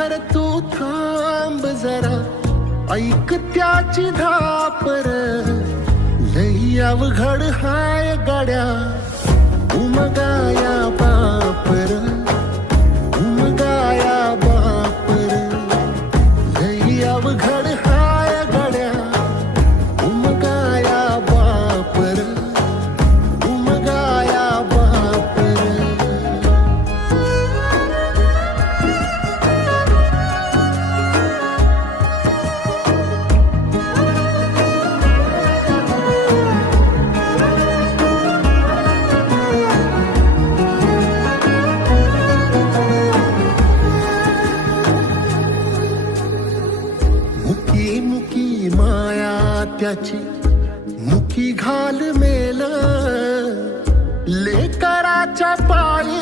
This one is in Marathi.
हर तू थांब जरा, ऐक त्याची धापर, लई अवघड हाय गाड्या उमगाया बापर, उमगाया बापर, लई अवघड हाय गाड्या उमगाया बापर, उमगाया बापर. मुकी मुकी माया त्याची, मुकी घाल मेल, लेकराच्या पायी